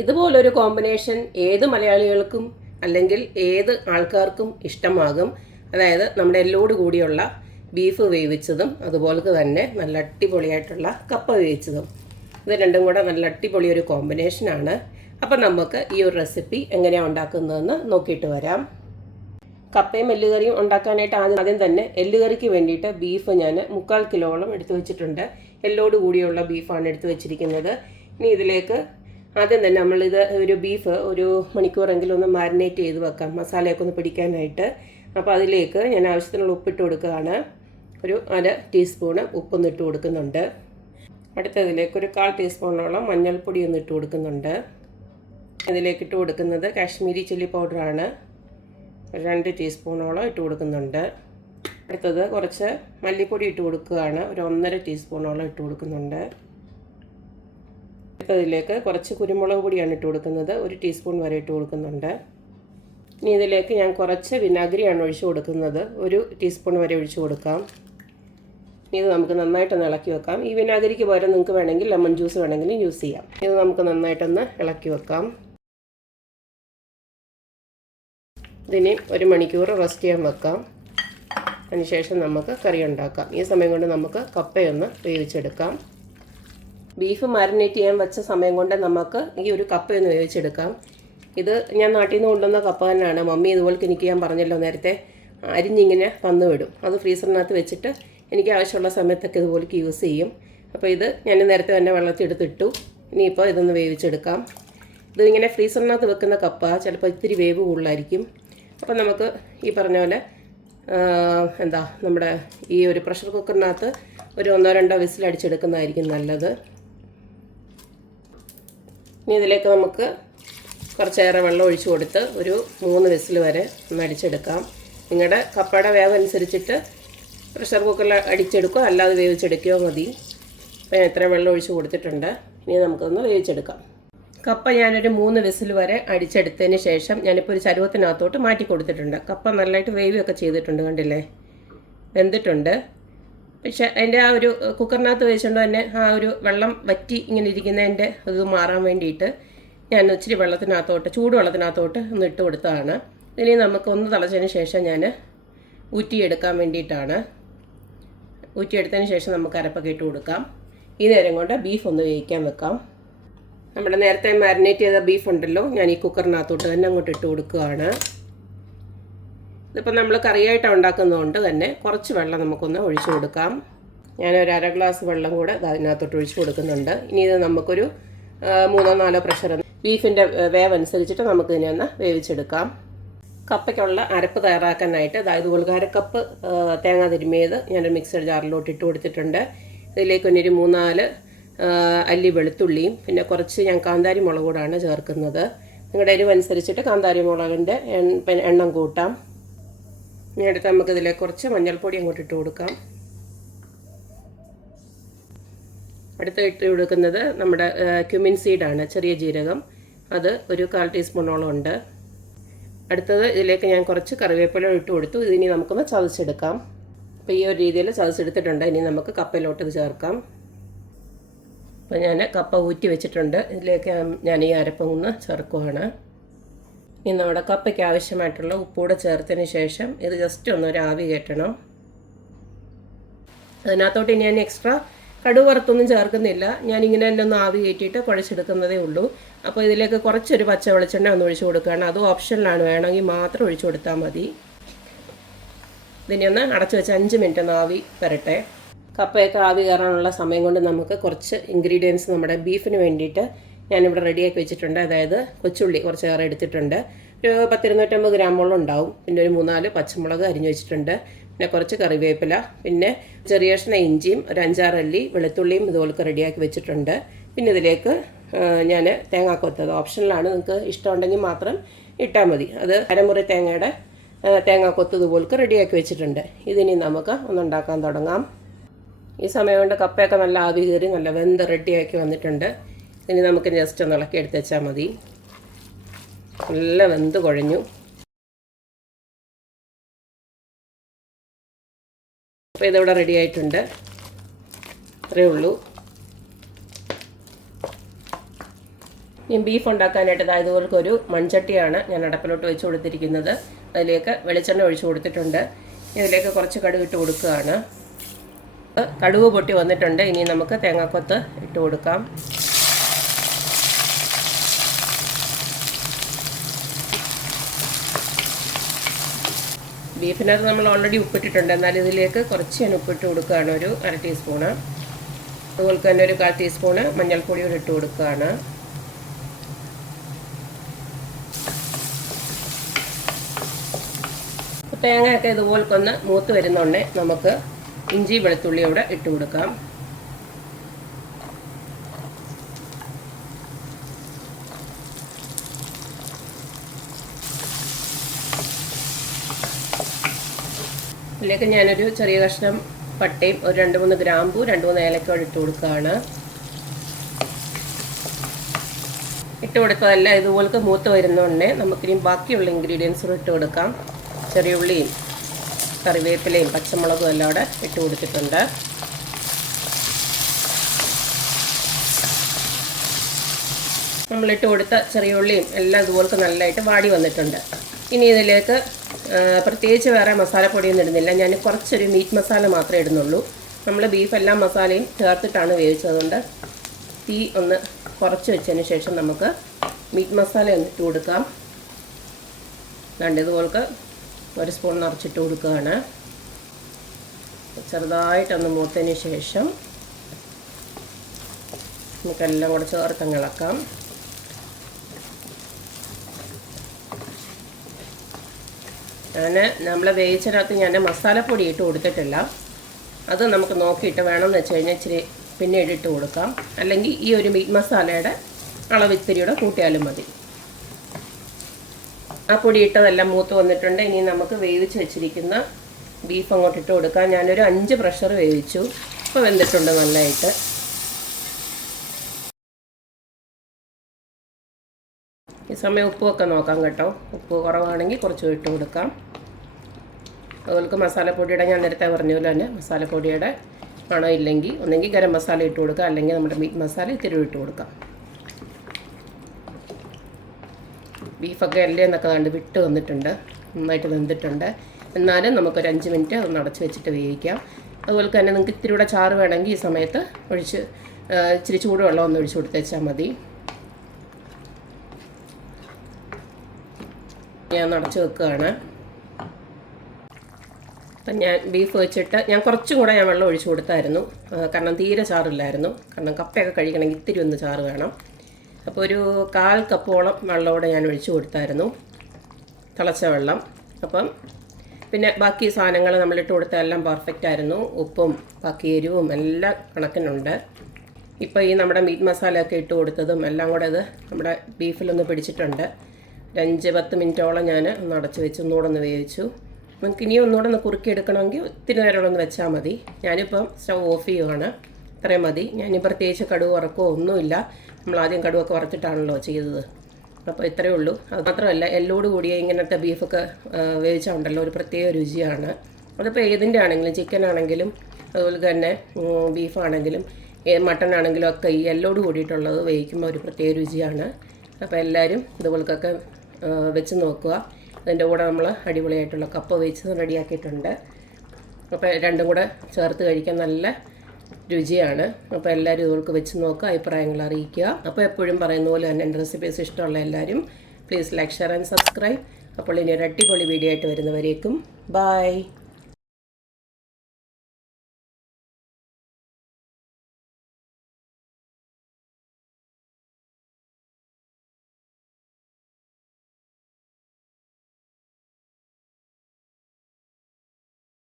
ഇതുപോലൊരു കോമ്പിനേഷൻ ഏത് മലയാളികൾക്കും അല്ലെങ്കിൽ ഏത് ആൾക്കാർക്കും ഇഷ്ടമാകും. അതായത് നമ്മുടെ എല്ലോട് കൂടിയുള്ള ബീഫ് വേവിച്ചതും അതുപോലെ തന്നെ നല്ല അടിപൊളിയായിട്ടുള്ള കപ്പ വേവിച്ചതും. ഇത് രണ്ടും കൂടെ നല്ല അടിപൊളി ഒരു കോമ്പിനേഷനാണ് അപ്പം നമുക്ക് ഈ ഒരു റെസിപ്പി എങ്ങനെയാണ് ഉണ്ടാക്കുന്നതെന്ന് നോക്കിയിട്ട് വരാം. കപ്പയും എല്ലുകറിയും ഉണ്ടാക്കാനായിട്ട് ആദ്യം ആദ്യം തന്നെ എല്ലുകറിക്ക് വേണ്ടിയിട്ട് ബീഫ് ഞാൻ മുക്കാൽ കിലോളം എടുത്തു വെച്ചിട്ടുണ്ട്. എല്ലോട് കൂടിയുള്ള ബീഫാണ് എടുത്തു വെച്ചിരിക്കുന്നത്. ഇനി ഇതിലേക്ക് ആദ്യം തന്നെ നമ്മളിത് ഒരു ബീഫ് ഒരു മണിക്കൂറെങ്കിലും ഒന്ന് മാരിനേറ്റ് ചെയ്ത് വെക്കാം. മസാലയൊക്കെ ഒന്ന് പിടിക്കാനായിട്ട്. അപ്പോൾ അതിലേക്ക് ഞാൻ ആവശ്യത്തിനുള്ള ഉപ്പിട്ട് കൊടുക്കുകയാണ്. ഒരു അര ടീസ്പൂണ് ഉപ്പൊന്ന് ഇട്ട് കൊടുക്കുന്നുണ്ട്. അടുത്തതിലേക്ക് ഒരു കാൽ ടീസ്പൂണോളം മഞ്ഞൾപ്പൊടി ഒന്ന് ഇട്ട് കൊടുക്കുന്നുണ്ട്. ഇതിലേക്ക് ഇട്ട് കൊടുക്കുന്നത് കാശ്മീരി ചില്ലി പൗഡറാണ് രണ്ട് ടീസ്പൂണോളം ഇട്ട് കൊടുക്കുന്നുണ്ട്. അടുത്തത് കുറച്ച് മല്ലിപ്പൊടി ഇട്ട് കൊടുക്കുകയാണ്. ഒരു ഒന്നര ടീസ്പൂണോളം ഇട്ട് കൊടുക്കുന്നുണ്ട്. അടുത്തതിലേക്ക് കുറച്ച് കുരുമുളക് പൊടിയാണ് ഇട്ട് കൊടുക്കുന്നത്. ഒരു ടീസ്പൂൺ വരെ ഇട്ട് കൊടുക്കുന്നുണ്ട്. ഇനി ഇതിലേക്ക് ഞാൻ കുറച്ച് വിനാഗിരിയാണ് ഒഴിച്ചു കൊടുക്കുന്നത്. ഒരു ടീസ്പൂൺ വരെ ഒഴിച്ചു കൊടുക്കാം. ഇനി ഇത് നമുക്ക് നന്നായിട്ടൊന്ന് ഇളക്കി വെക്കാം. ഈ വിനാഗിരിക്ക് പകരം നിങ്ങൾക്ക് വേണമെങ്കിൽ ലെമൺ ജ്യൂസ് വേണമെങ്കിലും യൂസ് ചെയ്യാം. ഇത് നമുക്ക് നന്നായിട്ടൊന്ന് ഇളക്കി വെക്കാം. ഇതിനി ഒരു മണിക്കൂർ റെസ്റ്റ് ചെയ്യാൻ വെക്കാം. അതിനുശേഷം നമുക്ക് കറി ഉണ്ടാക്കാം. ഈ സമയം കൊണ്ട് നമുക്ക് കപ്പയൊന്ന് വേവിച്ചെടുക്കാം. ബീഫ് മാരിനേറ്റ് ചെയ്യാൻ വെച്ച സമയം കൊണ്ട് നമുക്ക് ഈ ഒരു കപ്പയൊന്ന് വേവിച്ചെടുക്കാം. ഇത് ഞാൻ നാട്ടിൽ നിന്ന് കൊണ്ടുവന്ന കപ്പ തന്നെയാണ്. മമ്മി ഇതുപോലെ എനിക്ക് ഞാൻ പറഞ്ഞല്ലോ നേരത്തെ അരിഞ്ഞിങ്ങനെ തന്നു വിടും. അത് ഫ്രീസറിനകത്ത് വെച്ചിട്ട് എനിക്ക് ആവശ്യമുള്ള സമയത്തൊക്കെ ഇതുപോലെ യൂസ് ചെയ്യും. അപ്പോൾ ഇത് ഞാൻ നേരത്തെ തന്നെ വെള്ളത്തിൽ എടുത്തിട്ടു ഇനിയിപ്പോൾ ഇതൊന്ന് വേവിച്ചെടുക്കാം. ഇതിങ്ങനെ ഫ്രീസറിനകത്ത് വെക്കുന്ന കപ്പ ചിലപ്പോൾ ഇത്തിരി വേവ് കൂടുതലായിരിക്കും. അപ്പോൾ നമുക്ക് ഈ പറഞ്ഞ പോലെ എന്താ നമ്മുടെ ഈ ഒരു പ്രഷർ കുക്കറിനകത്ത് ഒരു ഒന്നോ രണ്ടോ വിസിൽ അടിച്ചെടുക്കുന്നതായിരിക്കും നല്ലത്. ഇനി ഇതിലേക്ക് നമുക്ക് കുറച്ചേറെ വെള്ളം ഒഴിച്ച് കൊടുത്ത് ഒരു മൂന്ന് വിസിൽ വരെ ഒന്ന് അടിച്ചെടുക്കാം. നിങ്ങളുടെ കപ്പയുടെ വേവ് അനുസരിച്ചിട്ട് പ്രഷർ കുക്കറിൽ അടിച്ചെടുക്കുക അല്ലാതെ വേവിച്ചെടുക്കുകയോ മതി. അപ്പോൾ ഞാൻ ഇത്ര വെള്ളം ഒഴിച്ച് കൊടുത്തിട്ടുണ്ട്. ഇനി നമുക്കൊന്ന് വേവിച്ചെടുക്കാം. കപ്പ ഞാനൊരു മൂന്ന് വിസിൽ വരെ അടിച്ചെടുത്തതിന് ശേഷം ഞാനിപ്പോൾ ഒരു ചരുവത്തിനകത്തോട്ട് മാറ്റി കൊടുത്തിട്ടുണ്ട്. കപ്പ നല്ലതായിട്ട് വേവിയൊക്കെ ചെയ്തിട്ടുണ്ട് കണ്ടില്ലേ? വെന്തിട്ടുണ്ട്. പക്ഷെ അതിന്റെ ആ ഒരു കുക്കറിനകത്ത് വെച്ചുകൊണ്ട് തന്നെ ആ ഒരു വെള്ളം വറ്റി ഇങ്ങനെ ഇരിക്കുന്നതിന്റെ ഇത് മാറാൻ വേണ്ടിയിട്ട് ഞാൻ ഇച്ചിരി വെള്ളത്തിനകത്തോട്ട് ചൂട് വെള്ളത്തിനകത്തോട്ട് ഒന്ന് ഇട്ട് കൊടുത്തതാണ്. ഇനി നമുക്ക് ഒന്ന് തിളച്ചതിന് ശേഷം ഞാൻ ഊറ്റിയെടുക്കാൻ വേണ്ടിയിട്ടാണ്. ഊറ്റിയെടുത്തതിന് ശേഷം നമുക്ക് അരപ്പൊക്കെ ഇട്ട് കൊടുക്കാം. ഈ നേരം കൊണ്ട് ബീഫ് ഒന്ന് വേവിക്കാൻ വെക്കാം. നമ്മുടെ നേരത്തെ മാരിനേറ്റ് ചെയ്ത ബീഫ് ഉണ്ടല്ലോ ഞാൻ ഈ കുക്കറിനകത്തോട്ട് തന്നെ അങ്ങോട്ട് ഇട്ട് കൊടുക്കുകയാണ്. ഇതിപ്പോൾ നമ്മൾ കറിയായിട്ട് ഉണ്ടാക്കുന്നതുകൊണ്ട് തന്നെ കുറച്ച് വെള്ളം നമുക്കൊന്ന് ഒഴിച്ചു കൊടുക്കാം. ഞാനൊരു അര ഗ്ലാസ് വെള്ളം കൂടെ അതിനകത്തോട്ട് ഒഴിച്ചു കൊടുക്കുന്നുണ്ട്. ഇനി ഇത് നമുക്കൊരു മൂന്നോ നാലോ പ്രഷർ ബീഫിന്റെ വേവ് അനുസരിച്ചിട്ട് നമുക്ക് ഒന്ന് വേവിച്ചെടുക്കാം. കപ്പയ്ക്കുള്ള അരപ്പ് തയ്യാറാക്കാനായിട്ട് അതായത് ഉൾകാര കപ്പ് തേങ്ങ തിരുമിയത് ഞാനൊരു മിക്സർ ജാറിലോട്ട് ഇട്ട് കൊടുത്തിട്ടുണ്ട്. ഇതിലേക്ക് ഒരു മൂന്നാൽ അല്ലി വെളുത്തുള്ളിയും പിന്നെ കുറച്ച് ഞാൻ കാന്താരി മുളക് കൂടാണ് ചേർക്കുന്നത്. നിങ്ങളുടെ എരിവ് കാന്താരി മുളകിന്റെ എണ്ണം കൂട്ടാം. ഇനി അടുത്ത് നമുക്ക് ഇതിലേക്ക് കുറച്ച് മഞ്ഞൾപ്പൊടി അങ്ങോട്ട് ഇട്ട് കൊടുക്കാം. അടുത്ത് ഇട്ട് കൊടുക്കുന്നത് നമ്മുടെ ക്യുമിൻ സീഡാണ് ചെറിയ ജീരകം. അത് ഒരു കാൽ ടീസ്പൂണോളം ഉണ്ട്. അടുത്തത് ഇതിലേക്ക് ഞാൻ കുറച്ച് കറിവേപ്പില ഇട്ട് കൊടുത്തു. ഇതിനി നമുക്കൊന്ന് ചതച്ചെടുക്കാം. അപ്പോൾ ഈ ഒരു രീതിയിൽ ചതച്ചെടുത്തിട്ടുണ്ട്. ഇനി നമുക്ക് കപ്പയിലോട്ട് ഇത് ചേർക്കാം. അപ്പോൾ ഞാൻ കപ്പ ഊറ്റി വെച്ചിട്ടുണ്ട്. ഇതിലേക്ക് ഞാൻ ഈ അരപ്പം ഒന്ന് ചേർക്കുവാണ്. ഇനി നമ്മുടെ കപ്പയ്ക്ക് ആവശ്യമായിട്ടുള്ള ഉപ്പൂടെ ചേർത്തതിന് ശേഷം ഇത് ജസ്റ്റ് ഒന്ന് ഒരു ആവി കയറ്റണം അതിനകത്തോട്ട് ഞാൻ എക്സ്ട്രാ കടുവ് വറുത്തൊന്നും ചേർക്കുന്നില്ല. ഞാൻ ഇങ്ങനെ തന്നെ ഒന്ന് ആവി കയറ്റിയിട്ട് കുഴച്ചെടുക്കുന്നതേ ഉള്ളൂ. അപ്പോൾ ഇതിലേക്ക് കുറച്ചൊരു പച്ച വെളിച്ചെണ്ണ ഒന്ന് ഒഴിച്ചു കൊടുക്കുകയാണ്. അത് ഓപ്ഷനിലാണ് വേണമെങ്കിൽ മാത്രം ഒഴിച്ചു കൊടുത്താൽ മതി. ഇതിനെ ഒന്ന് അടച്ചു വെച്ച് അഞ്ച് മിനിറ്റ് ഒന്ന് ആവി വരട്ടെ. കപ്പയൊക്കെ ആവി കയറാനുള്ള സമയം കൊണ്ട് നമുക്ക് കുറച്ച് ഇൻഗ്രീഡിയൻസ് നമ്മുടെ ബീഫിന് വേണ്ടിയിട്ട് ഞാനിവിടെ റെഡിയാക്കി വെച്ചിട്ടുണ്ട്. അതായത് കൊച്ചുള്ളി കുറച്ച് ഏറെ എടുത്തിട്ടുണ്ട്. ഒരു പത്തിരുന്നൂറ്റമ്പത് ഗ്രാമോളം ഉണ്ടാവും. പിന്നെ ഒരു മൂന്നാൽ പച്ചമുളക് അരിഞ്ഞു വെച്ചിട്ടുണ്ട്. പിന്നെ കുറച്ച് കറിവേപ്പില പിന്നെ ചെറിയ കഷ്ണ ഇഞ്ചിയും ഒരു അഞ്ചാറല്ലി വെളുത്തുള്ളിയും ഇതുപോലൊക്കെ റെഡിയാക്കി വെച്ചിട്ടുണ്ട്. പിന്നെ ഇതിലേക്ക് ഞാൻ തേങ്ങാക്കൊത്തത് ഓപ്ഷനിലാണ്. നിങ്ങൾക്ക് ഇഷ്ടമുണ്ടെങ്കിൽ മാത്രം ഇട്ടാൽ മതി. അത് അരമുറി തേങ്ങയുടെ തേങ്ങാക്കൊത്ത് ഇതുപോലൊക്കെ റെഡിയാക്കി വെച്ചിട്ടുണ്ട്. ഇതിനി നമുക്ക് ഒന്നുണ്ടാക്കാൻ തുടങ്ങാം. ഈ സമയം കൊണ്ട് കപ്പയൊക്കെ നല്ല ആവി കയറി നല്ല വെന്ത് റെഡിയാക്കി വന്നിട്ടുണ്ട്. ഇനി നമുക്ക് ജസ്റ്റ് ഒന്ന് ഇളക്കി എടുത്ത് വെച്ചാൽ മതി. നല്ല വെന്ത് കുഴഞ്ഞു. അപ്പോൾ ഇതിവിടെ റെഡി ആയിട്ടുണ്ട്. അത്രയേ ഉള്ളൂ. ഇനി ബീഫ് ഉണ്ടാക്കാനായിട്ട് അതായത് ഇതുപോലത്തെ ഒരു മൺചട്ടിയാണ് ഞാൻ അടപ്പിലോട്ട് വെച്ച് കൊടുത്തിരിക്കുന്നത്. അതിലേക്ക് വെളിച്ചെണ്ണ ഒഴിച്ചു കൊടുത്തിട്ടുണ്ട്. ഇതിലേക്ക് കുറച്ച് കടുക് ഇട്ട് കൊടുക്കുകയാണ്. കടുക് പൊട്ടി വന്നിട്ടുണ്ട്. ഇനി നമുക്ക് തേങ്ങാക്കൊത്ത് ഇട്ട് കൊടുക്കാം. ബീഫിനകത്ത് നമ്മൾ ഓൾറെഡി ഉപ്പിട്ടിട്ടുണ്ട്. എന്നാൽ ഇതിലേക്ക് കുറച്ച് ഞാൻ ഉപ്പിട്ട് കൊടുക്കുകയാണ്. ഒരു അര ടീസ്പൂണ് അതുപോലെ തന്നെ ഒരു കാൽ ടീസ്പൂണ് മഞ്ഞൾപ്പൊടി കൂടി ഇട്ട് കൊടുക്കുകയാണ്. തേങ്ങയൊക്കെ ഇതുപോലൊക്കെ ഒന്ന് മൂത്ത് വരുന്നുണ്ട് നമുക്ക് ഇഞ്ചി വെളുത്തുള്ളി ഇവിടെ ഇട്ട് കൊടുക്കാം. ഇതിലേക്ക് ഞാനൊരു ചെറിയ കഷ്ണം പട്ടയും ഒരു രണ്ട് മൂന്ന് ഗ്രാമ്പു രണ്ട് മൂന്ന് ഏലക്കോട് ഇട്ട് കൊടുക്കുകയാണ്. ഇട്ട് കൊടുത്തതെല്ലാം ഇതുപോലത്തെ മൂത്ത് വരുന്നുണ്ട് നമുക്കിനി ബാക്കിയുള്ള ഇൻഗ്രീഡിയൻസും ഇട്ട് കൊടുക്കാം. ചെറിയ ഉള്ളിയും കറിവേപ്പിലയും പച്ചമുളകും എല്ലാം അവിടെ ഇട്ട് കൊടുത്തിട്ടുണ്ട്. നമ്മളിട്ട് കൊടുത്ത ചെറിയ ഉള്ളിയും എല്ലാം ഇതുപോലൊക്കെ നല്ലതായിട്ട് വാടി വന്നിട്ടുണ്ട്. ഇനി ഇതിലേക്ക് പ്രത്യേകിച്ച് വേറെ മസാലപ്പൊടിയൊന്നും ഇടുന്നില്ല. ഞാൻ കുറച്ചൊരു മീറ്റ് മസാല മാത്രമേ ഇടുന്നുള്ളൂ. നമ്മൾ ബീഫ് മസാലയും ചേർത്തിട്ടാണ് വേവിച്ചതുകൊണ്ട് തീ ഒന്ന് കുറച്ച് വെച്ചതിന് ശേഷം നമുക്ക് മീറ്റ് മസാല ഒന്ന് ഇട്ട് കൊടുക്കാം. രണ്ട് ഒരു സ്പൂൺ നിറച്ചിട്ട് കൊടുക്കുകയാണ്. ചെറുതായിട്ടൊന്ന് മൂത്തതിന് ശേഷം നമുക്കെല്ലാം കൂടെ ചേർത്ത് ഞാൻ നമ്മളെ വേവിച്ചതിനകത്ത് ഞാൻ മസാലപ്പൊടി ഇട്ട് കൊടുത്തിട്ടില്ല. അത് നമുക്ക് നോക്കിയിട്ട് വേണമെന്ന് വെച്ച് കഴിഞ്ഞാൽ ഇച്ചിരി പിന്നെ ഇട്ട് കൊടുക്കാം. അല്ലെങ്കിൽ ഈ ഒരു മീറ്റ് മസാലയുടെ അളവ് ഇത്തിരിയുടെ കൂട്ടിയാലും മതി. ആ പൊടി ഇട്ടതെല്ലാം മൂത്ത് വന്നിട്ടുണ്ട്. ഇനി നമുക്ക് വേവിച്ച് വെച്ചിരിക്കുന്ന ബീഫ് അങ്ങോട്ട് ഇട്ട് കൊടുക്കാം. ഞാനൊരു അഞ്ച് പ്രഷർ വേവിച്ചു. അപ്പോൾ വെന്തിട്ടുണ്ട് നല്ലതായിട്ട് സമയം ഉപ്പുമൊക്കെ നോക്കാം കേട്ടോ. ഉപ്പ് കുറവാണെങ്കിൽ കുറച്ച് ഇട്ട് കൊടുക്കാം. അതുപോലെ മസാലപ്പൊടിയുടെ ഞാൻ നേരത്തെ പറഞ്ഞല്ലോ തന്നെ മസാലപ്പൊടിയുടെ മണം ഇല്ലെങ്കിൽ ഒന്നെങ്കിൽ ഗരം മസാല ഇട്ട് കൊടുക്കുക. അല്ലെങ്കിൽ നമ്മുടെ മീറ്റ് മസാല ഇത്തിരി ഇട്ട് കൊടുക്കാം. ബീഫൊക്കെ എല്ലേന്നൊക്കെ കണ്ട് വിട്ട് വന്നിട്ടുണ്ട്. നന്നായിട്ട് വെന്തിട്ടുണ്ട്. എന്നാലും നമുക്കൊരു അഞ്ച് മിനിറ്റ് ഒന്ന് അടച്ച് വെച്ചിട്ട് വേവിക്കാം. അതുപോലെ തന്നെ നിങ്ങൾക്ക് ഇത്തിരി കൂടെ ചാറ് വേണമെങ്കിൽ ഈ സമയത്ത് ഒഴിച്ച് ഇച്ചിരി ചൂടുവെള്ളം ഒന്ന് ഒഴിച്ച് കൊടുത്തേച്ചാൽ മതി. ഞാൻ നടച്ചു വെക്കുകയാണ്. അപ്പം ഞാൻ ബീഫ് വെച്ചിട്ട് ഞാൻ കുറച്ചും കൂടെ ഞാൻ വെള്ളം ഒഴിച്ചു കൊടുത്തായിരുന്നു. കാരണം തീരെ ചാറില്ലായിരുന്നു. കാരണം കപ്പയൊക്കെ കഴിക്കണമെങ്കിൽ ഇത്തിരി ഒന്ന് ചാറ് വേണം. അപ്പോൾ ഒരു കാൽ കപ്പോളം വെള്ളമോടെ ഞാൻ ഒഴിച്ചു കൊടുത്തായിരുന്നു. തിളച്ച വെള്ളം. അപ്പം പിന്നെ ബാക്കി സാധനങ്ങൾ നമ്മളിട്ട് കൊടുത്ത എല്ലാം പെർഫെക്റ്റ് ആയിരുന്നു. ഉപ്പും ബാക്കി എരിവും എല്ലാം കണക്കിനുണ്ട്. ഇപ്പോൾ ഈ നമ്മുടെ മീറ്റ് മസാലയൊക്കെ ഇട്ട് കൊടുത്തതും എല്ലാം കൂടെ അത് നമ്മുടെ ബീഫിലൊന്ന് പിടിച്ചിട്ടുണ്ട്. ഒരു അഞ്ച് പത്ത് മിനിറ്റോളം ഞാൻ ഒന്ന് അടച്ച് വെച്ച് ഒന്നുകൂടെ ഒന്ന് വേവിച്ചു. നമുക്ക് ഇനി ഒന്നുകൂടെ ഒന്ന് കുറുക്കി എടുക്കണമെങ്കിൽ ഒത്തിരി നേരം ഒന്ന് വെച്ചാൽ മതി. ഞാനിപ്പം സ്റ്റവ് ഓഫ് ചെയ്യുവാണ്. അത്രയും മതി. ഞാൻ പ്രത്യേകിച്ച് കടുവ് വറക്കോ ഒന്നുമില്ല. നമ്മൾ ആദ്യം കടുവൊക്കെ വറുത്തിട്ടാണല്ലോ ചെയ്തത്. അപ്പോൾ ഇത്രയേ ഉള്ളൂ. അത് മാത്രമല്ല എല്ലോട് കൂടിയ ഇങ്ങനത്തെ ബീഫൊക്കെ വേവിച്ചുണ്ടല്ലോ ഒരു പ്രത്യേക രുചിയാണ്. അതിപ്പോൾ ഏതിന്റെ ആണെങ്കിലും ചിക്കൻ ആണെങ്കിലും അതുപോലെ തന്നെ ബീഫാണെങ്കിലും മട്ടൺ ആണെങ്കിലും ഒക്കെ ഈ എല്ലോട് കൂടിയിട്ടുള്ളത് വേവിക്കുമ്പോൾ ഒരു പ്രത്യേക രുചിയാണ്. അപ്പോൾ എല്ലാവരും ഇതുപോലൊക്കെ വെച്ച് നോക്കുക. അതിന്റെ കൂടെ നമ്മൾ അടിപൊളിയായിട്ടുള്ള കപ്പ വെച്ച് റെഡിയാക്കിയിട്ടുണ്ട്. അപ്പോൾ രണ്ടും കൂടെ ചേർത്ത് കഴിക്കാൻ നല്ല രുചിയാണ്. അപ്പോൾ എല്ലാവരും ഇതുകൾക്ക് വെച്ച് നോക്കുക അഭിപ്രായങ്ങൾ അറിയിക്കുക. അപ്പോൾ എപ്പോഴും പറയുന്ന പോലെ തന്നെ എന്റെ റെസിപ്പീസ് ഇഷ്ടമുള്ള എല്ലാവരും please like share and subscribe അപ്പോൾ ഇനി ഒരു അടിപൊളി വീഡിയോ ആയിട്ട് വരുന്നവരേക്കും. ബായ്